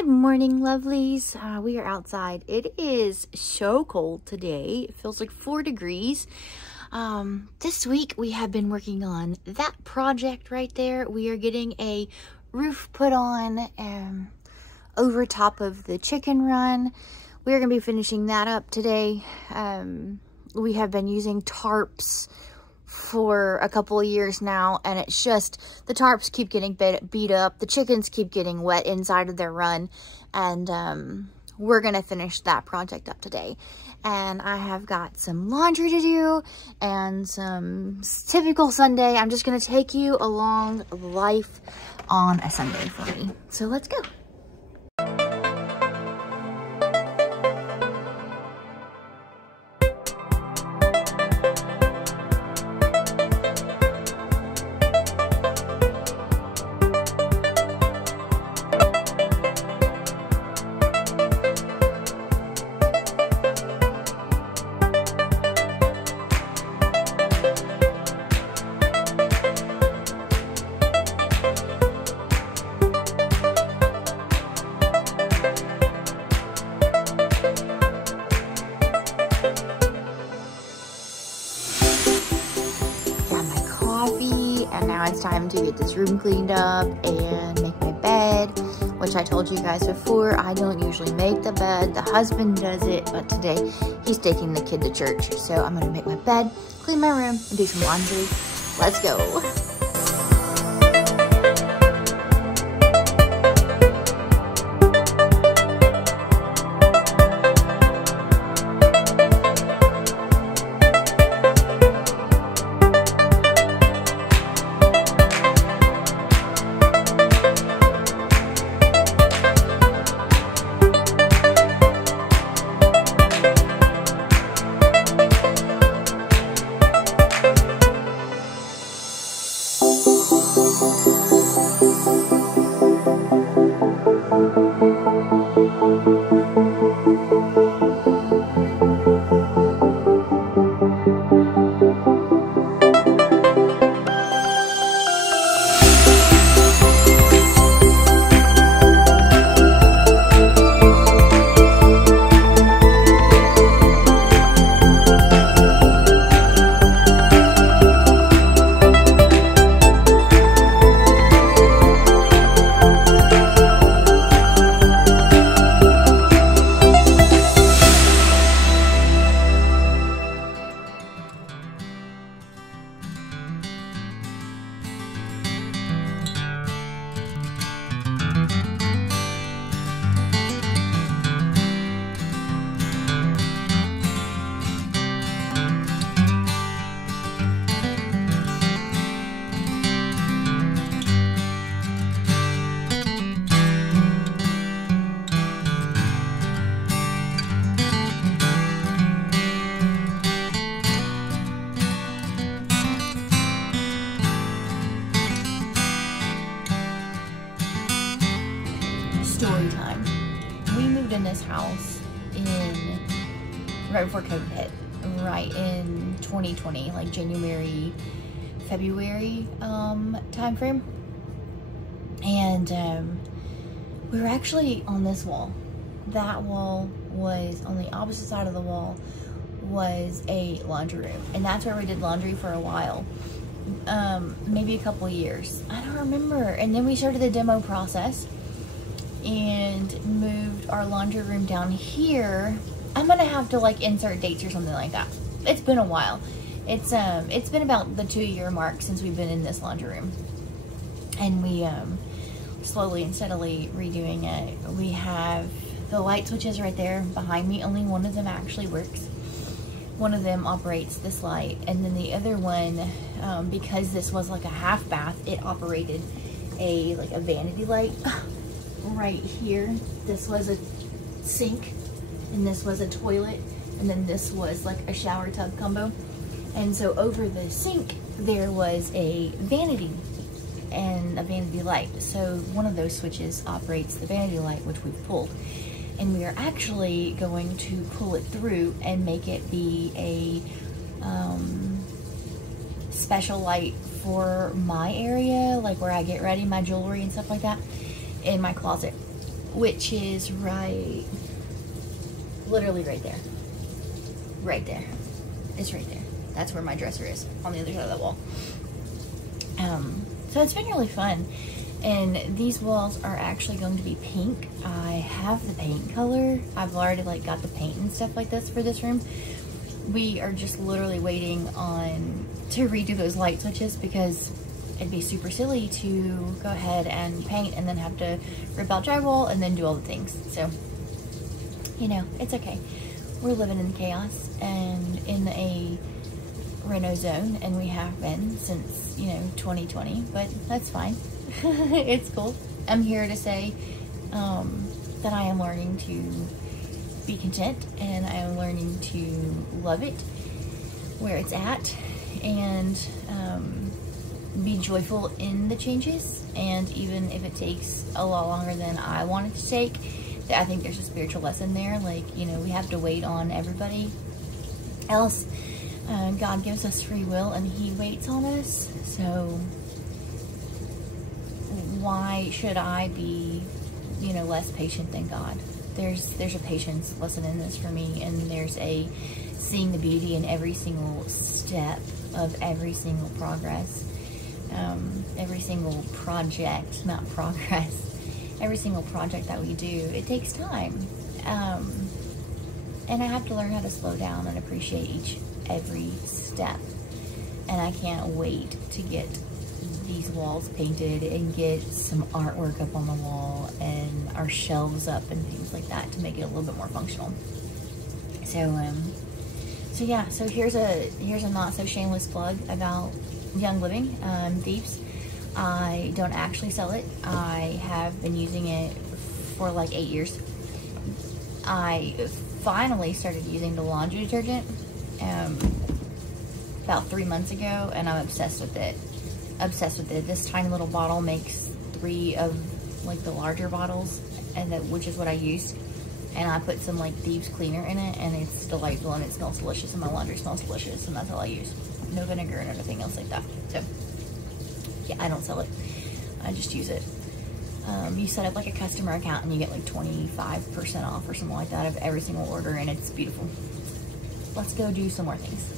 Good morning, lovelies. We are outside. It is so cold today. It feels like 4 degrees. This week we have been working on that project right there. We are getting a roof put on over top of the chicken run. We are going to be finishing that up today. We have been using tarps for a couple of years now, and it's just the tarps keep getting beat up. The chickens keep getting wet inside of their run, and we're gonna finish that project up today. And I have got some laundry to do and some typical Sunday. I'm just gonna take you along life on a Sunday for me. So let's go. Now it's time to get this room cleaned up and make my bed, which I told you guys before, I don't usually make the bed. The husband does it, but today he's taking the kid to church. So I'm gonna make my bed, clean my room, and do some laundry. Let's go. Story time. We moved in this house right before COVID hit, right in 2020, like January, February time frame. And we were actually on this wall. That wall was on the opposite side of the wall was a laundry room, and that's where we did laundry for a while. Maybe a couple of years. I don't remember. And then we started the demo process and moved our laundry room down here. I'm gonna have to like insert dates or something like that. It's been a while. It's been about the 2-year mark since we've been in this laundry room, and we slowly and steadily redoing it. We have the light switches right there behind me. Only one of them actually works. One of them operates this light, and then the other one, because this was like a half bath, it operated a vanity light. Right here, this was a sink, and this was a toilet, and then this was like a shower tub combo. And so over the sink there was a vanity and a vanity light. So one of those switches operates the vanity light, which we've pulled. and we are actually going to pull it through and make it be a special light for my area, like where I get ready, my jewelry and stuff like that, in my closet. which is literally right there. Right there. It's right there. That's where my dresser is, on the other side of the wall. So it's been really fun. And these walls are actually going to be pink. I have the paint color. I've already like got the paint and stuff like this for this room. We are just literally waiting to redo those light switches, because it'd be super silly to go ahead and paint and then have to rip out drywall and then do all the things. So, you know, it's okay. We're living in chaos and in a reno zone, and we have been since, you know, 2020, but that's fine. It's cool. I'm here to say that I am learning to be content, and I am learning to love it where it's at, and be joyful in the changes. And even if it takes a lot longer than I want it to take, I think there's a spiritual lesson there. Like, you know, we have to wait on everybody else. God gives us free will, and He waits on us. So why should I be, you know, less patient than God? There's a patience lesson in this for me, and there's a seeing the beauty in every single step of every single progress, every single project, not progress, every single project that we do. It takes time, and I have to learn how to slow down and appreciate every step. And I can't wait to get these walls painted and get some artwork up on the wall and our shelves up and things like that to make it a little bit more functional. So yeah, so here's a not so shameless plug about Young Living Thieves. I don't actually sell it. I have been using it for like 8 years. I finally started using the laundry detergent about 3 months ago, and I'm obsessed with it. This tiny little bottle makes 3 of like the larger bottles, and which is what I use. And I put some like Thieves cleaner in it, and it's delightful, and it smells delicious, and my laundry smells delicious, and that's all I use. No vinegar and everything else like that. So yeah, I don't sell it. I just use it. You set up like a customer account, and you get like 25% off or something like that of every single order, and it's beautiful. Let's go do some more things.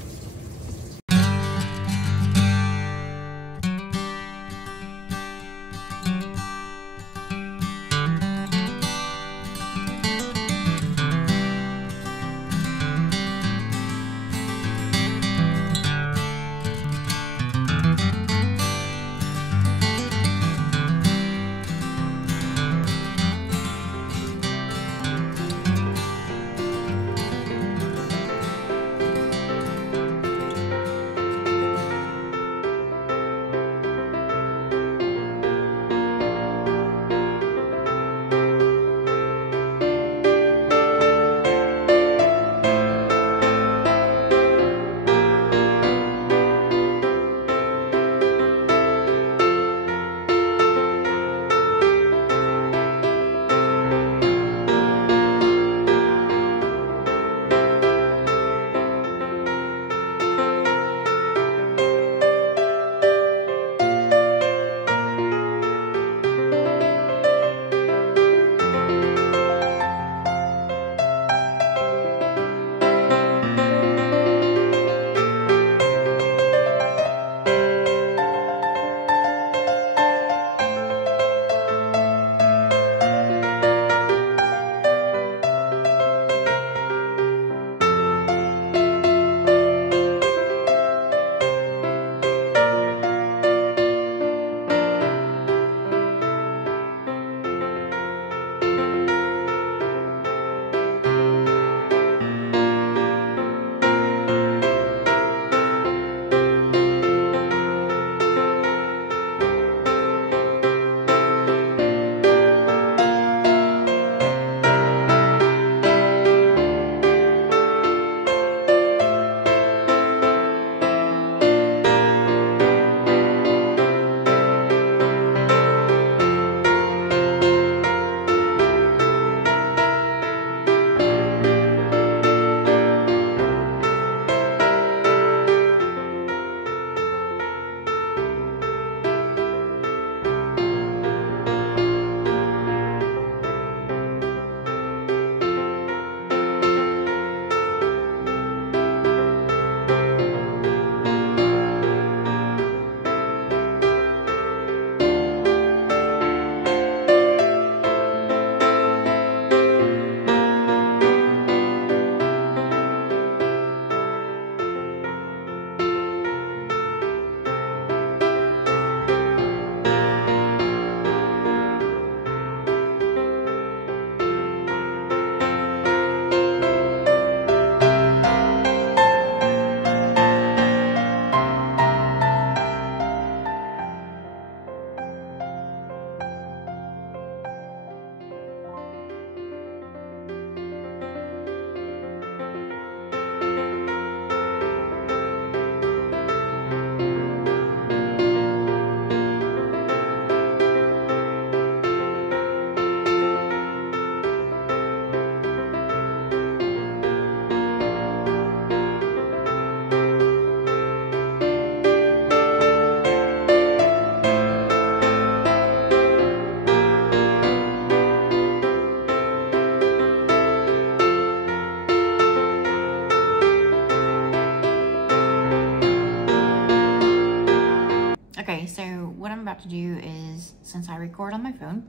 do is, since I record on my phone,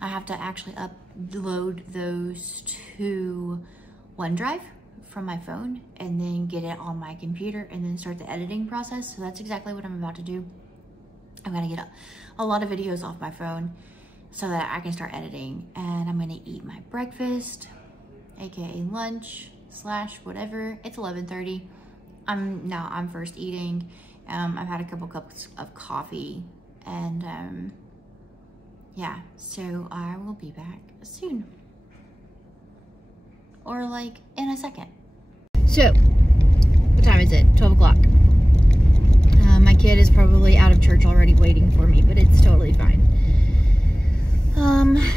I have to actually upload those to OneDrive from my phone and then get it on my computer and then start the editing process. So that's exactly what I'm about to do. I'm gonna get a lot of videos off my phone so that I can start editing, and I'm gonna eat my breakfast, aka lunch / whatever. It's 11:30. I'm first eating. I've had a couple cups of coffee, and yeah, so I will be back soon, or like in a second. So what time is it? 12 o'clock. My kid is probably out of church already waiting for me, but it's totally fine.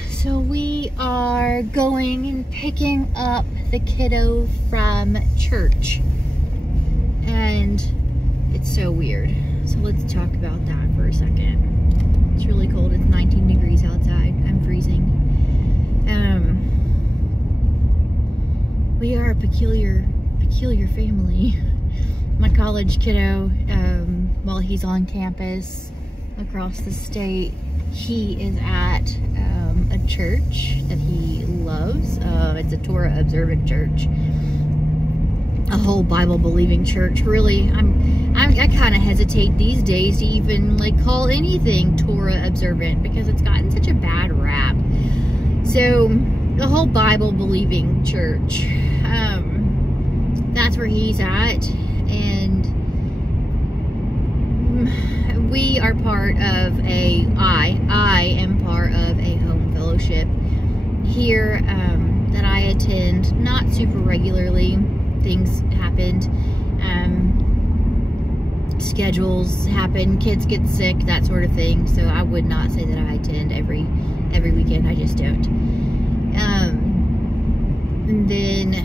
So we are going and picking up the kiddo from church, and it's so weird. So let's talk about that for a second. It's really cold. It's 19 degrees outside. I'm freezing. We are a peculiar family. My college kiddo, while he's on campus across the state, he is at a church that he loves. It's a Torah observant church, a whole Bible believing church. Really, I kind of hesitate these days to even like call anything Torah observant because it's gotten such a bad rap. So the whole Bible believing church, that's where he's at, and we are part of I am part of a home fellowship here that I attend, not super regularly. Things happened, schedules happen, kids get sick, that sort of thing. So I would not say that I attend every weekend. I just don't. And then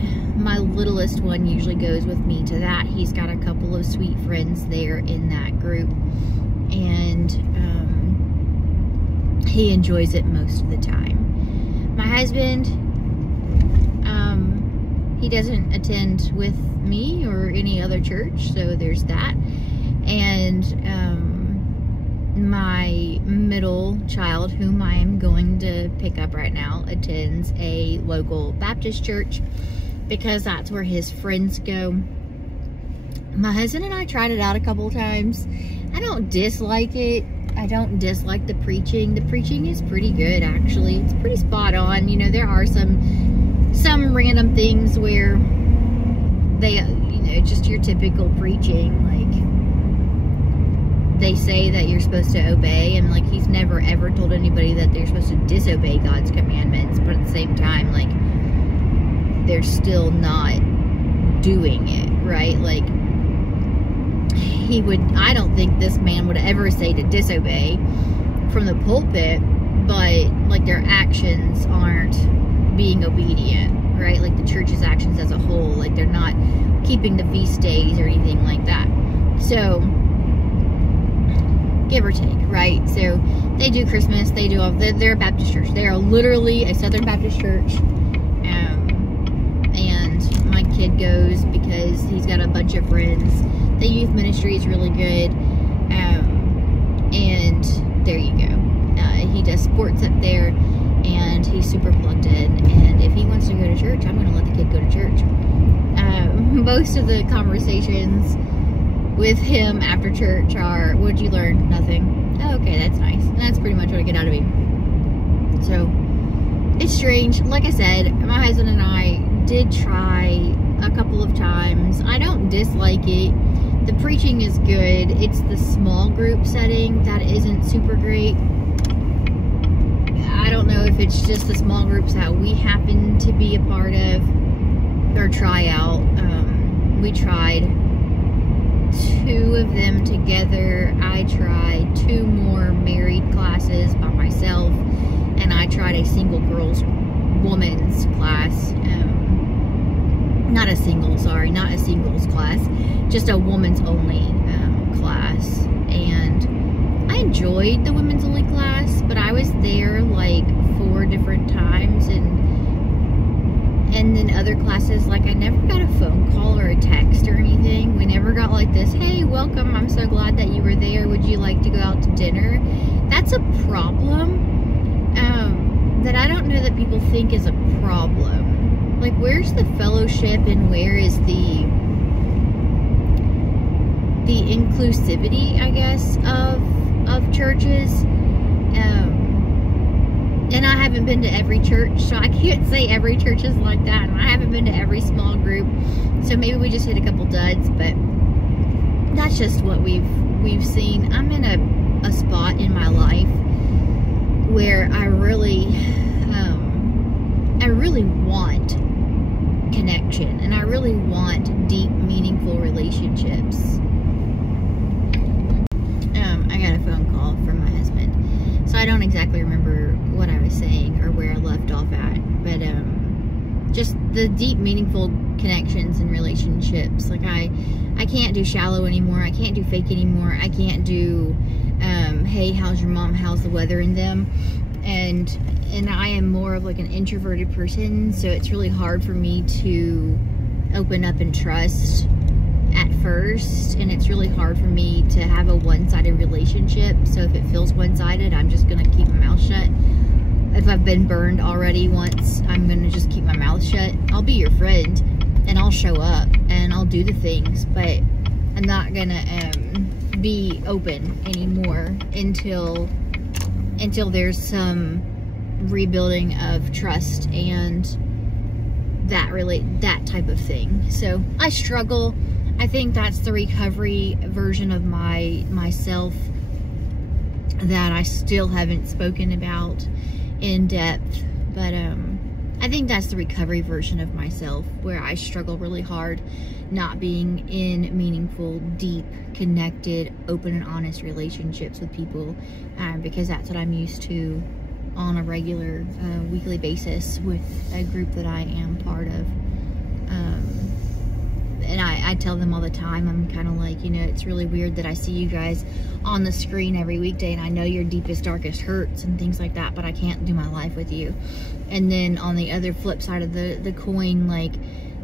my littlest one usually goes with me to that. He's got a couple of sweet friends there in that group, and he enjoys it most of the time. My husband, he doesn't attend with me or any other church, so there's that. And my middle child, whom I am going to pick up right now, attends a local Baptist church because that's where his friends go. My husband and I tried it out a couple times. I don't dislike it. I don't dislike the preaching. The preaching is pretty good, actually. It's pretty spot on. You know, there are some random things where they, you know, just your typical preaching, like they say that you're supposed to obey, and like he's never ever told anybody that they're supposed to disobey God's commandments, but at the same time, like they're still not doing it, right? Like I don't think this man would ever say to disobey from the pulpit, but like their actions aren't being obedient, right? Like the church's actions as a whole, like they're not keeping the feast days or anything like that. So give or take, right? So they do Christmas, they do all, they're a Baptist church. They are literally a Southern Baptist church. And my kid goes because he's got a bunch of friends. The youth ministry is really good. And there you go. He does sports up there, and he's super plugged in. And if he wants to go to church, I'm going to let the kid go to church. Most of the conversations with him after church are, what'd you learn? Nothing. Oh, okay, that's nice. And that's pretty much what I get out of him. So it's strange. Like I said, my husband and I did try a couple of times. I don't dislike it. The preaching is good. It's the small group setting that isn't super great. I don't know if it's just the small groups that we happen to be a part of or try out. We tried 2 of them together. I tried 2 more married classes by myself, and I tried a single woman's class. Not a singles class, just a women's only class. And I enjoyed the women's only class, but I was there like 4 different times, and then other classes, like, I never got a phone call or a text or anything. We never got like this, hey, welcome, I'm so glad that you were there. Would you like to go out to dinner? That's a problem that I don't know that people think is a problem. Like, where's the fellowship and where is the inclusivity, I guess, of churches? And I haven't been to every church, so I can't say every church is like that. And I haven't been to every small group, so maybe we just hit a couple duds, but that's just what we've seen. I'm in a spot in my life where I really want connection, and I really want deep, meaningful relationships. I got a phone call from my husband, so I don't exactly remember what I was saying or where I left off at, but just the deep, meaningful connections and relationships. Like, I can't do shallow anymore. I can't do fake anymore. I can't do hey, how's your mom, how's the weather in them. And I am more of like an introverted person, so it's really hard for me to open up and trust at first, and it's really hard for me to have a one-sided relationship. So if it feels one-sided, I'm just gonna keep my mouth shut. If I've been burned already once, I'm gonna just keep my mouth shut. I'll be your friend, and I'll show up, and I'll do the things, but I'm not gonna be open anymore until there's some rebuilding of trust and that type of thing. So I struggle. I think that's the recovery version of myself that I still haven't spoken about in depth, but I think that's the recovery version of myself, where I struggle really hard not being in meaningful, deep, connected, open and honest relationships with people, because that's what I'm used to on a regular weekly basis with a group that I am part of. And I tell them all the time, I'm kind of like, you know, it's really weird that I see you guys on the screen every weekday, and I know your deepest, darkest hurts and things like that, but I can't do my life with you. And then on the other flip side of the coin, like,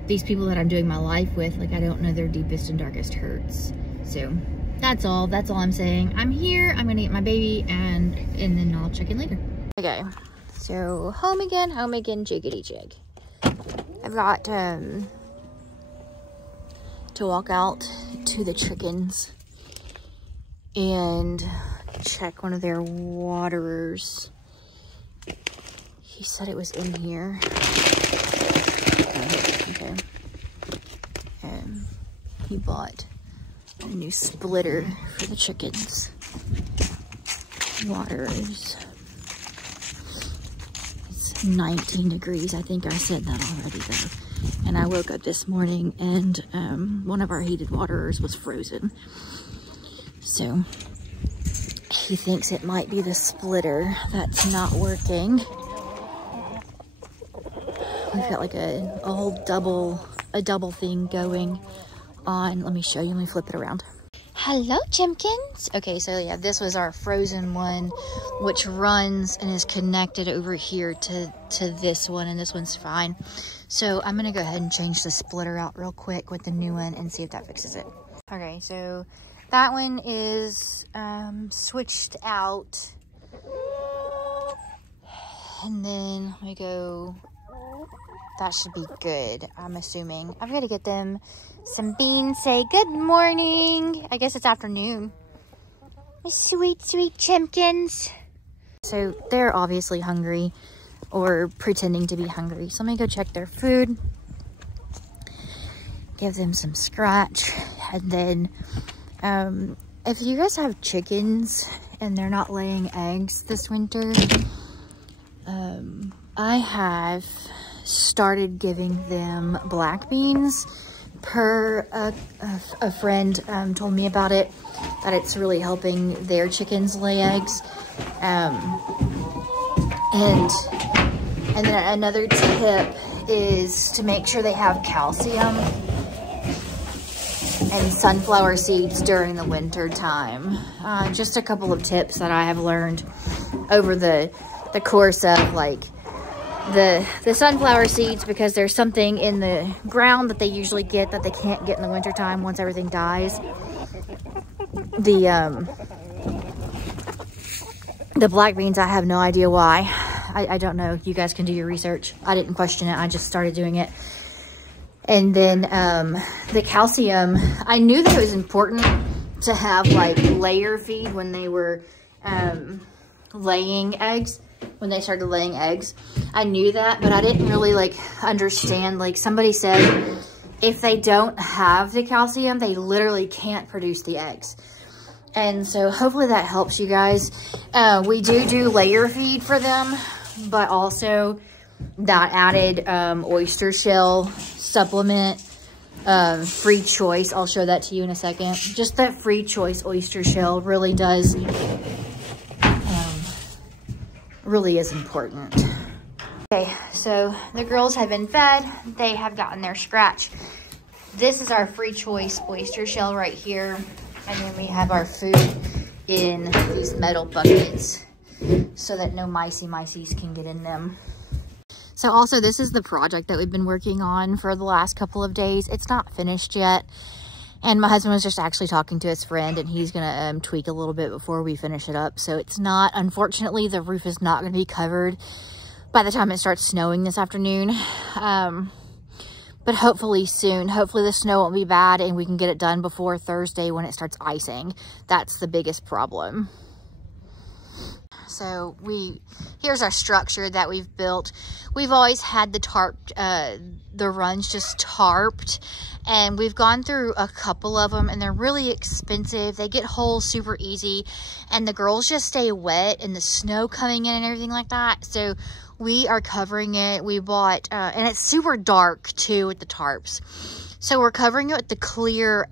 these people that I'm doing my life with, like, I don't know their deepest and darkest hurts. So that's all I'm saying. I'm here, I'm gonna get my baby, and then I'll check in later. Okay, so home again, jiggity jig. I've got to walk out to the chickens and check one of their waterers. He said it was in here. Okay. He bought a new splitter for the chickens. Waterers. It's 19 degrees. I think I said that already though. And I woke up this morning and one of our heated waterers was frozen. So he thinks it might be the splitter that's not working. We've got like a whole double thing going on. Let me show you. Let me flip it around. Hello, Chimkins. Okay, so yeah, this was our frozen one, which runs and is connected over here to this one, and this one's fine. So I'm gonna go ahead and change the splitter out real quick with the new one and see if that fixes it. Okay, so that one is switched out. And then let me go. That should be good, I'm assuming. I've got to get them some beans. Say good morning. I guess it's afternoon. My sweet, sweet chimkins. So they're obviously hungry, or pretending to be hungry. So let me go check their food. Give them some scratch. And then if you guys have chickens and they're not laying eggs this winter, I have started giving them black beans per a friend told me about it, that it's really helping their chickens lay eggs. And then another tip is to make sure they have calcium and sunflower seeds during the winter time. Just a couple of tips that I have learned over the course of like the sunflower seeds, because there's something in the ground that they usually get that they can't get in the wintertime once everything dies. The black beans, I have no idea why. I don't know. You guys can do your research. I didn't question it. I just started doing it. And then the calcium, I knew that it was important to have like layer feed when they were laying eggs, when they started laying eggs. I knew that, but I didn't really like understand. Like somebody said, if they don't have the calcium, they literally can't produce the eggs. And so hopefully that helps you guys. We do layer feed for them, but also that added oyster shell supplement, free choice. I'll show that to you in a second. Just that free choice oyster shell really does, really is important. Okay, so the girls have been fed. They have gotten their scratch. This is our free choice oyster shell right here. And then we have our food in these metal buckets so that no micey-miceys can get in them. So also, this is the project that we've been working on for the last couple of days. It's not finished yet. And my husband was just actually talking to his friend, and he's gonna tweak a little bit before we finish it up. So it's not, unfortunately, the roof is not gonna be covered by the time it starts snowing this afternoon. But hopefully soon. Hopefully the snow won't be bad and we can get it done before Thursday when it starts icing. That's the biggest problem. So here's our structure that we've built. We've always had the runs just tarped, and we've gone through a couple of them, and they're really expensive. They get holes super easy, and the girls just stay wet and the snow coming in and everything like that. So we are covering it. We bought, and it's super dark too with the tarps. So we're covering it with the clear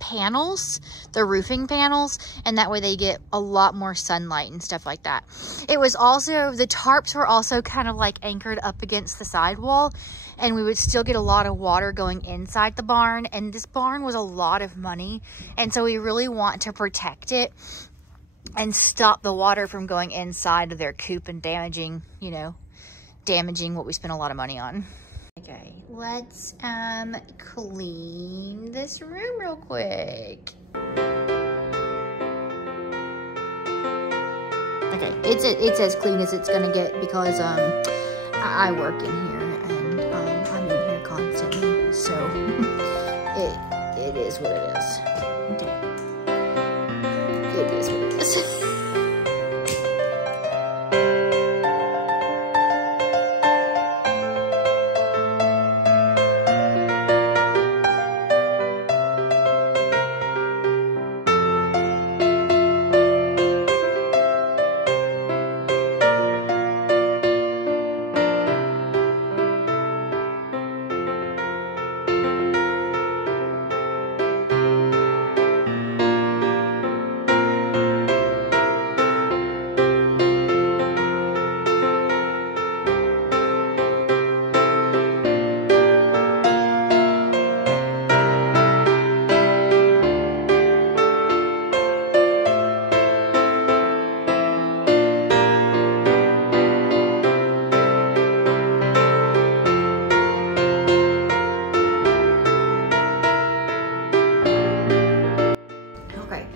panels, the roofing panels, and that way they get a lot more sunlight and stuff like that. It was also, the tarps were also kind of like anchored up against the sidewall, and we would still get a lot of water going inside the barn. And this barn was a lot of money, and so we really want to protect it and stop the water from going inside of their coop and damaging, you know, damaging what we spent a lot of money on. Okay, let's clean this room real quick. Okay, it's as clean as it's gonna get because I work in here and I'm in here constantly, so it is what it is. Okay. It is what it is.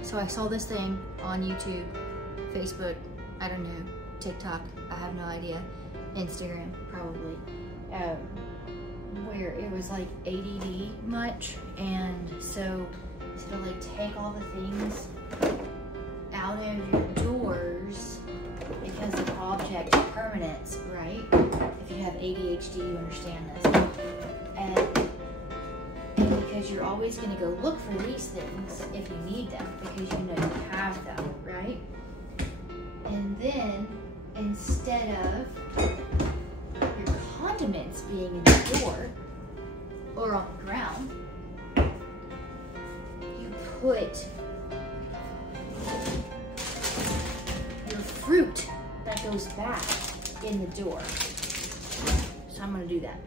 So I saw this thing on YouTube, Facebook, I don't know, TikTok, I have no idea, Instagram probably, where it was like ADD much, and so instead of like take all the things out of your doors because of object permanence, right? If you have ADHD, you understand this. And because you're always going to go look for these things if you need them, because you know you have them, right? And then, instead of your condiments being in the door or on the ground, you put your fruit that goes back in the door. So I'm going to do that.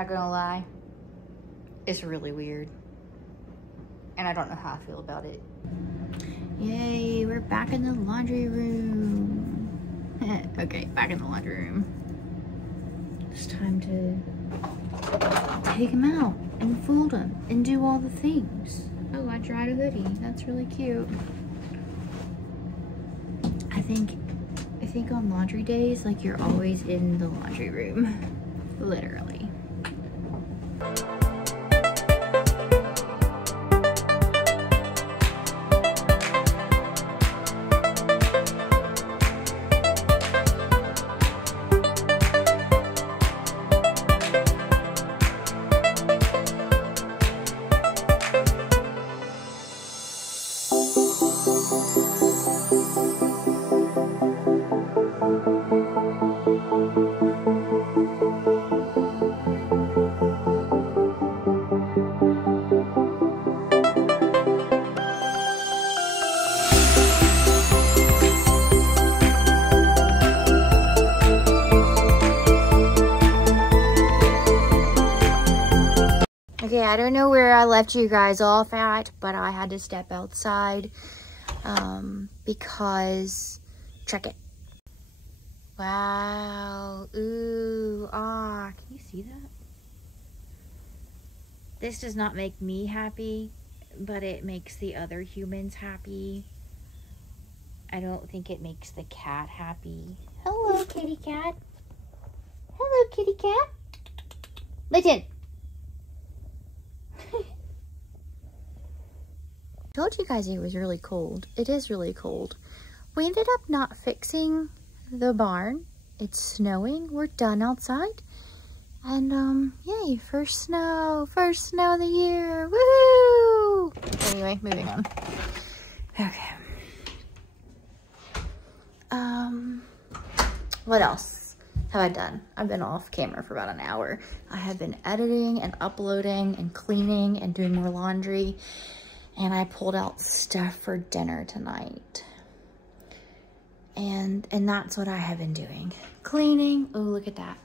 not gonna lie. It's really weird. And I don't know how I feel about it. Yay, we're back in the laundry room. Okay, back in the laundry room. It's time to take them out and fold them and do all the things. Oh, I dried a hoodie. That's really cute. I think on laundry days, like, you're always in the laundry room. Literally. Okay, I don't know where I left you guys off at, but I had to step outside because, check it. Wow, ooh, ah, can you see that? This does not make me happy, but it makes the other humans happy. I don't think it makes the cat happy. Hello, kitty cat. Hello, kitty cat. Listen. Told you guys it was really cold. It is really cold. We ended up not fixing the barn. It's snowing. We're done outside. And yay, first snow of the year. Woohoo! Anyway, moving on. Okay. What else have I done? I've been off camera for about an hour. I have been editing and uploading and cleaning and doing more laundry. And I pulled out stuff for dinner tonight. And that's what I have been doing. Cleaning. Oh, look at that.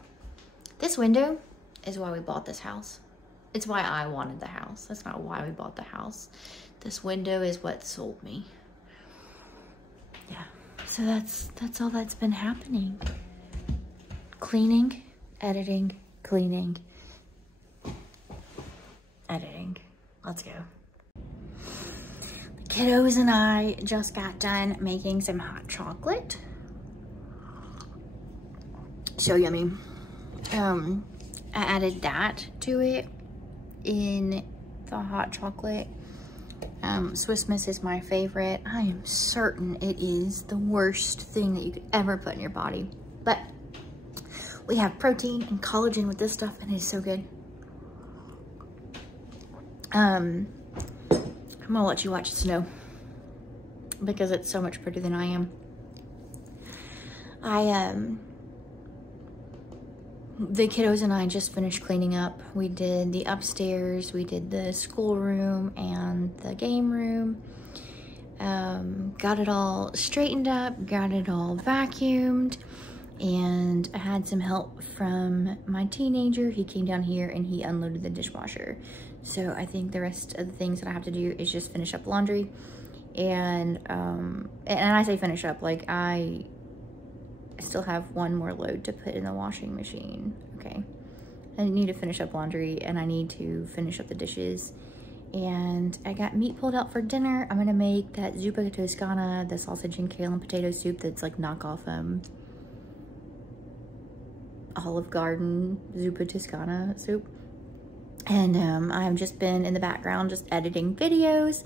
This window is why we bought this house. It's why I wanted the house. That's not why we bought the house. This window is what sold me. Yeah. So that's all that's been happening. Cleaning, editing, cleaning, editing. Let's go. Kiddos and I just got done making some hot chocolate. So yummy. I added that to it in the hot chocolate. Swiss Miss is my favorite. I am certain it is the worst thing that you could ever put in your body. But we have protein and collagen with this stuff, and it's so good. I'm gonna let you watch the snow because it's so much prettier than I am. The kiddos and I just finished cleaning up. We did the upstairs, we did the schoolroom and the game room. Got it all straightened up, got it all vacuumed, and I had some help from my teenager. He came down here and he unloaded the dishwasher. So I think the rest of the things that I have to do is just finish up laundry. And I say finish up, like I still have one more load to put in the washing machine. Okay. I need to finish up laundry and I need to finish up the dishes. And I got meat pulled out for dinner. I'm gonna make that zuppa toscana, the sausage and kale and potato soup that's like knockoff Olive Garden zuppa toscana soup. And I've just been in the background just editing videos,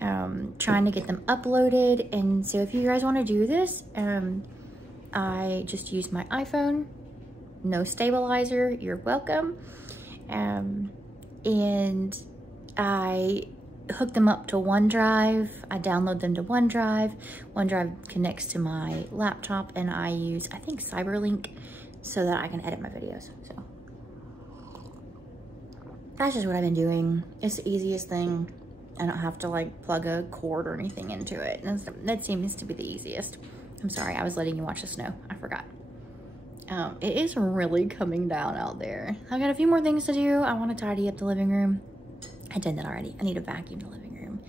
trying to get them uploaded. And so if you guys want to do this, I just use my iPhone, no stabilizer, you're welcome. And I hook them up to OneDrive. I download them to OneDrive. OneDrive connects to my laptop, and I use, I think, CyberLink so that I can edit my videos. So that's just what I've been doing. It's the easiest thing. I don't have to like plug a cord or anything into it. That seems to be the easiest. I'm sorry, I was letting you watch the snow. I forgot. It is really coming down out there. I've got a few more things to do. I want to tidy up the living room. I did that already. I need to vacuum the living room.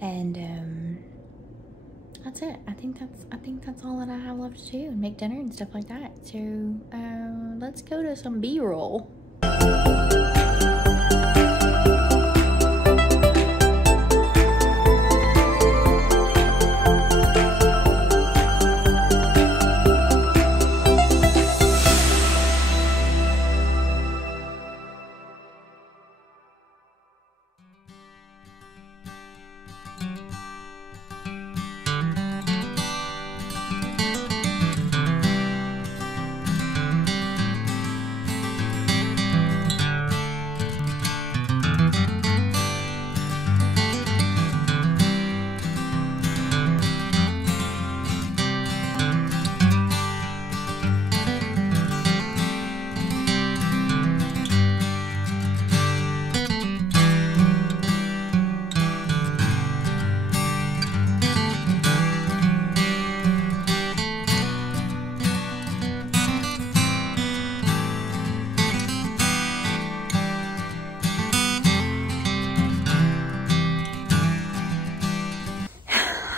And that's it. I think that's all that I have left to do, and make dinner and stuff like that. So let's go to some B-roll.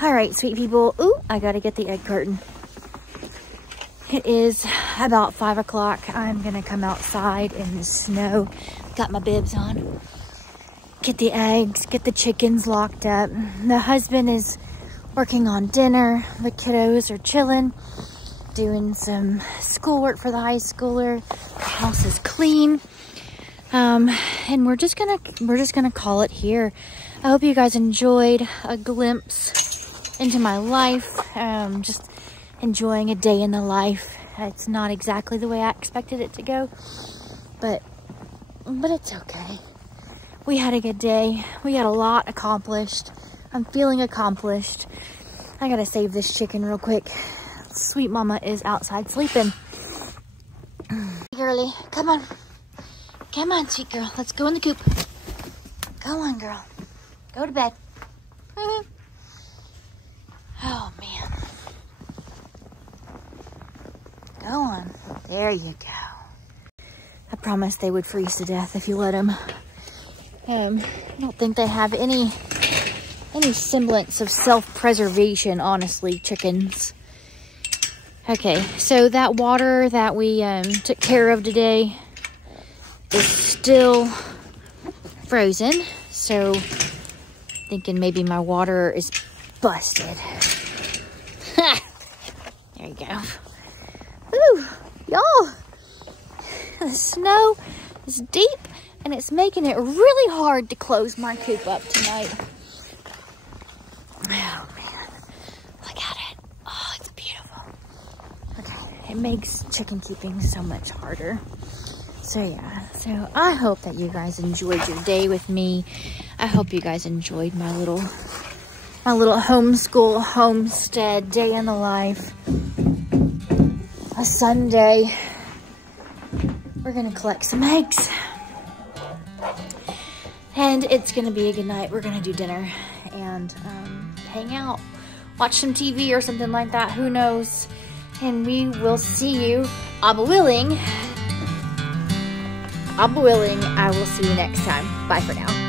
All right, sweet people. Ooh, I gotta get the egg carton. It is about 5 o'clock. I'm gonna come outside in the snow. Got my bibs on. Get the eggs, get the chickens locked up. The husband is working on dinner. The kiddos are chilling, doing some schoolwork for the high schooler. The house is clean. And we're just gonna call it here. I hope you guys enjoyed a glimpse into my life. Just enjoying a day in the life. It's not exactly the way I expected it to go, but it's okay. We had a good day. We got a lot accomplished. I'm feeling accomplished. I gotta save this chicken real quick. Sweet mama is outside sleeping. Girly, come on. Come on, sweet girl. Let's go in the coop. Go on, girl. Go to bed. Oh, man. Go on. There you go. I promised they would freeze to death if you let them. I don't think they have any semblance of self-preservation, honestly, chickens. Okay, so that water that we took care of today is still frozen. So, thinking maybe my water is busted. There you go. Ooh, y'all. The snow is deep and it's making it really hard to close my coop up tonight. Oh man, look at it. Oh, it's beautiful. Okay, it makes chicken keeping so much harder. So yeah, so I hope that you guys enjoyed your day with me. I hope you guys enjoyed my little homeschool homestead day in the life. A Sunday. We're gonna collect some eggs. And it's gonna be a good night. We're gonna do dinner and hang out, watch some TV or something like that. Who knows? And we will see you, Abba willing. I will see you next time. Bye for now.